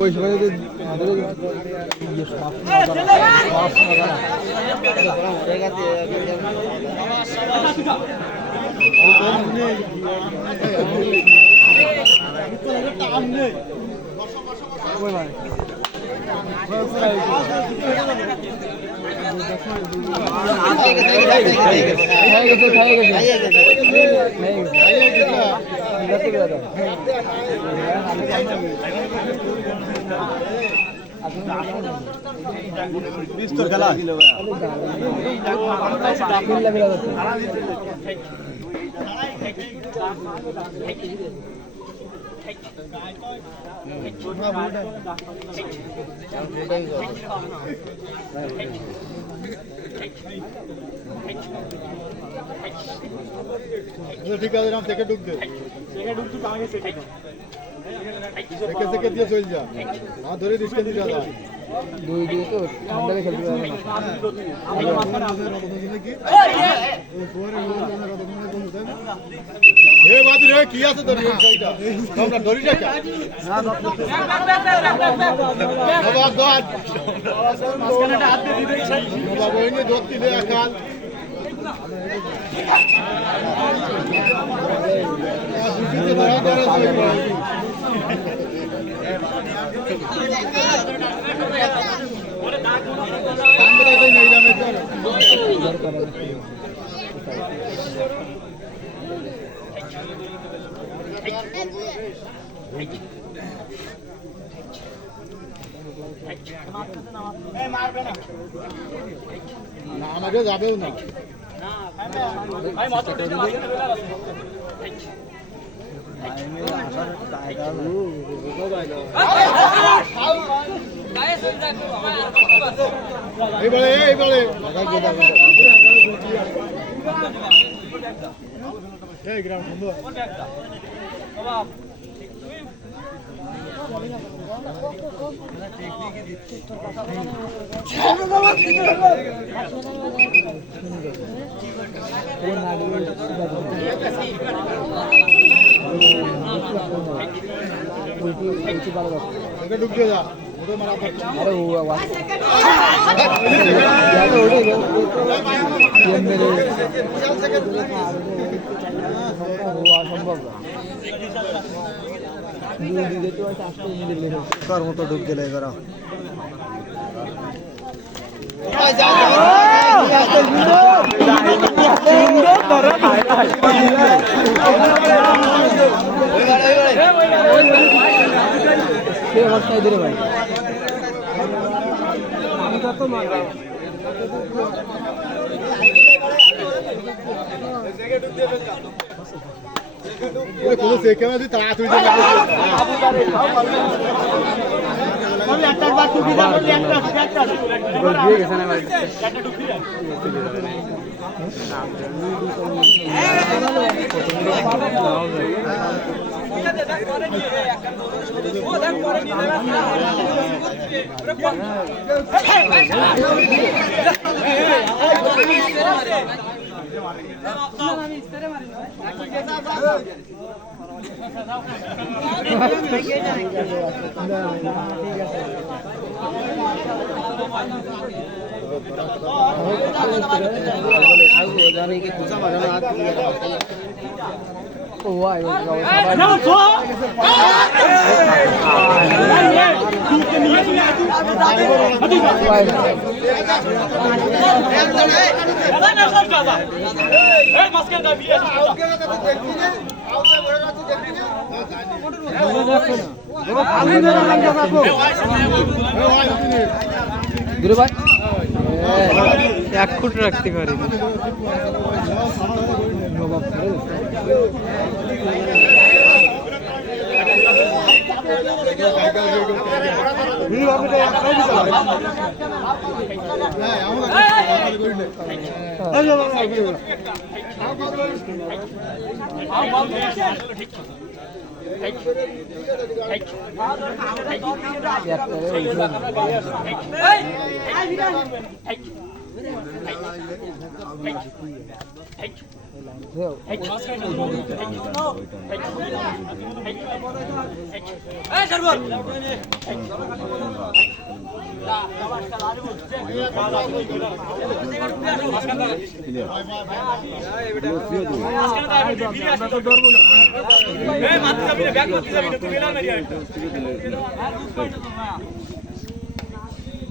ওই সময় ঠিক আছে রাম থেকে ঢুক দে থেকে দিয়ে চল যা হাত ধরে ডিস্টেন্স দিয়ে যা দুই দিয়ে তো ঠান্ডা খেলতে পারবে এ বাদ রে কি আছে তোর এইটা আমরা ধরি রাখ না বাবা গড মাঝখানেটা হাত দিয়ে দিবে বাবা ওইনে ধরতি দে কাল দুটিতে ধরা ধরে ওরে দাগ কামড়া দেই না ইরামে তোর না আমাকে যাবেও না ভাই মাথা উঠে মাথা এইবারে এই গ্রাউন্ড সুন্দর ঢুকতে যা আরে সম্ভব মতো ঢুক গেলে এবার সে অবস্থায় দিলে ভাই আমি কত মারব কোনো সেকেন্ড যদি তাড়াতাড়ি আমি একটা বার টুকি দাও একটা দিয়ে গেছে না ভাই একটা টুকি দাও দূরে ভাই 1 ফুট রাখতে পারি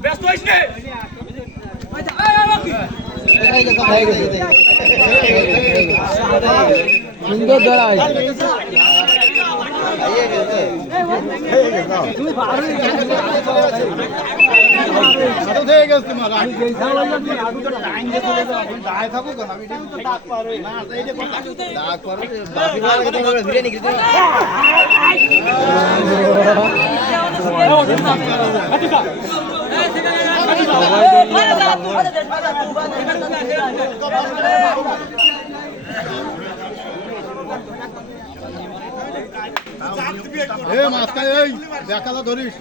ব্যস্ত হইস নে সুন্দর দাঁড়ায় মাঝখানে এই দেখালা ধরিস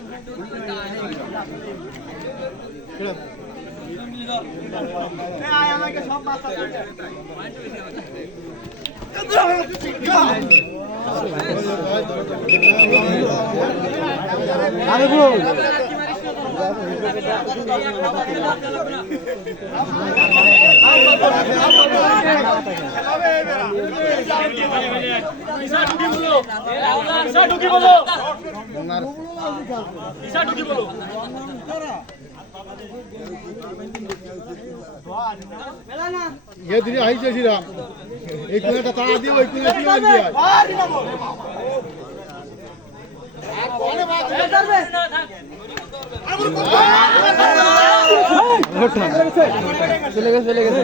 আরে বল ये दिन आई जय श्री राम एक मिनट तारा दियो एक मिनट दियो चले गए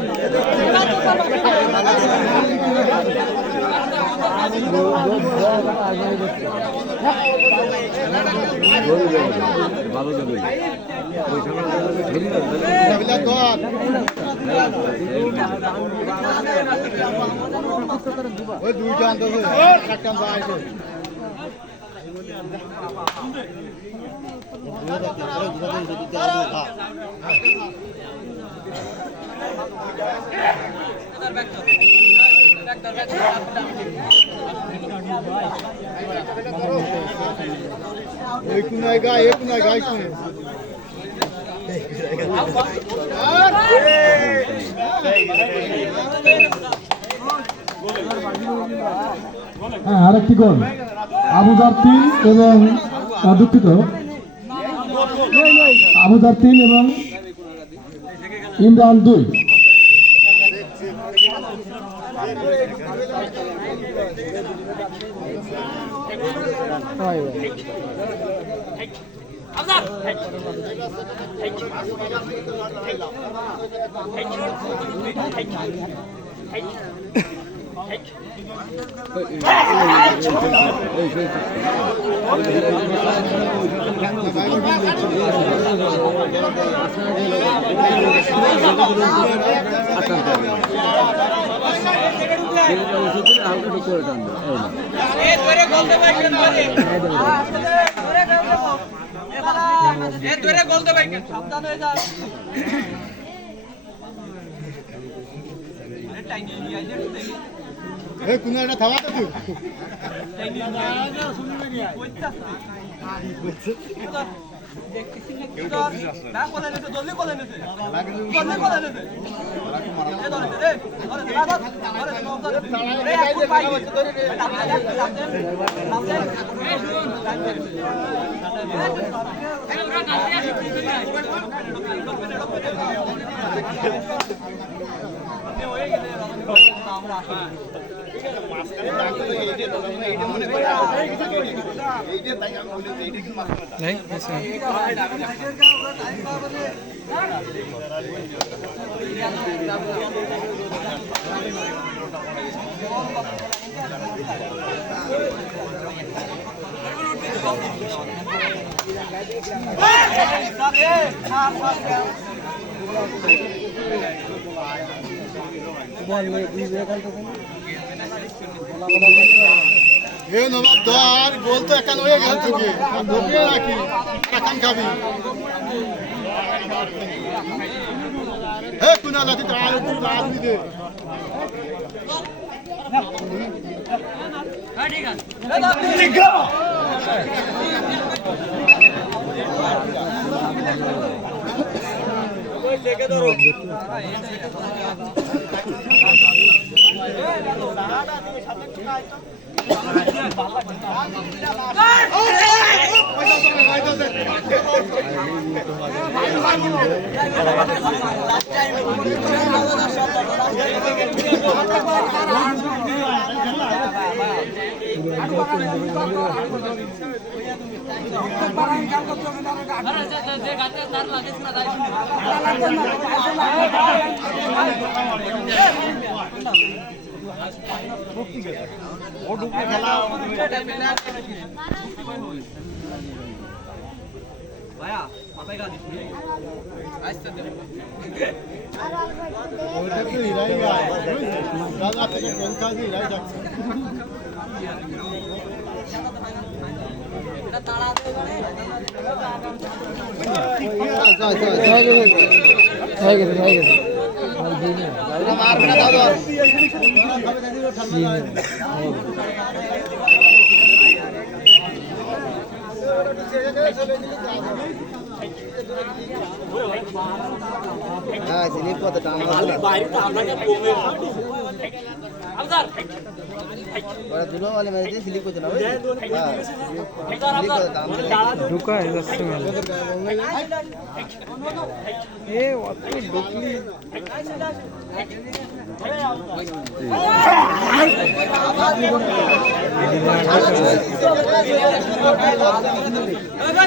ভালো যাবে ওই দুইটা আনতে একটা আছে एक नहीं गाय इसमें হ্যাঁ আরেকটি গোল আবুজার 3 এবং দুঃখিত আবুজার 3 এবং ইমরান 2 কুনাটা থাবা তো তুই नहीं ऐसा এ নবাব দর গোল তো একান হয়ে গেল তোকে আর ঢোকে রাখি একান খাবি হে কুনা লাতি তো আর একটু রাত দিতে ঠিক আছে লেগে ধরো ভাইয়া মাথায় গা দিছি আইসতে দে ওটা তো ইরাই গায় দাদা থেকে কোন কাজে ইরাই যাচ্ছে এটা তাড়া দে গনে হয়ে গেছে মারবে না দাদা হ্যাঁ জিনিস কত দাম বাইরে তো আপনাকে কমে আমদার ওরা দুটো वाले মেরে দিয়ে স্লিপ করতে না ওই হ্যাঁ স্লিপ কত দাম ঢুকা যাচ্ছে মেলে এ অত ঢুকলি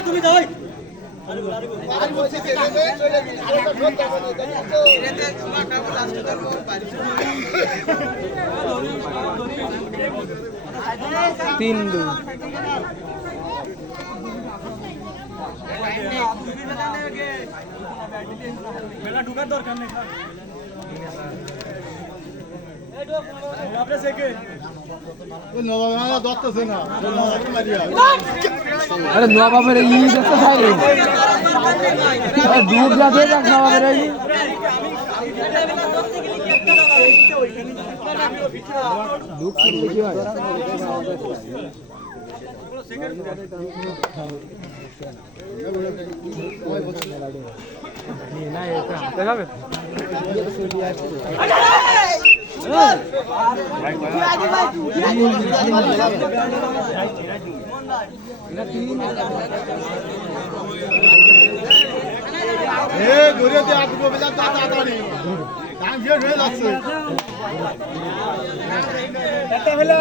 তুমি দাও তিন দু ঢুকার দরকার নেই अरे नवाबेर ই দেখতে চাই দুধ লাগে দেখ নবাবের ই দুধ কি হয় না এটা হাতে যাবে ঘুরে তাড়াতাড়ি টাইম শেষ হয়ে যাচ্ছে একটা ফেলে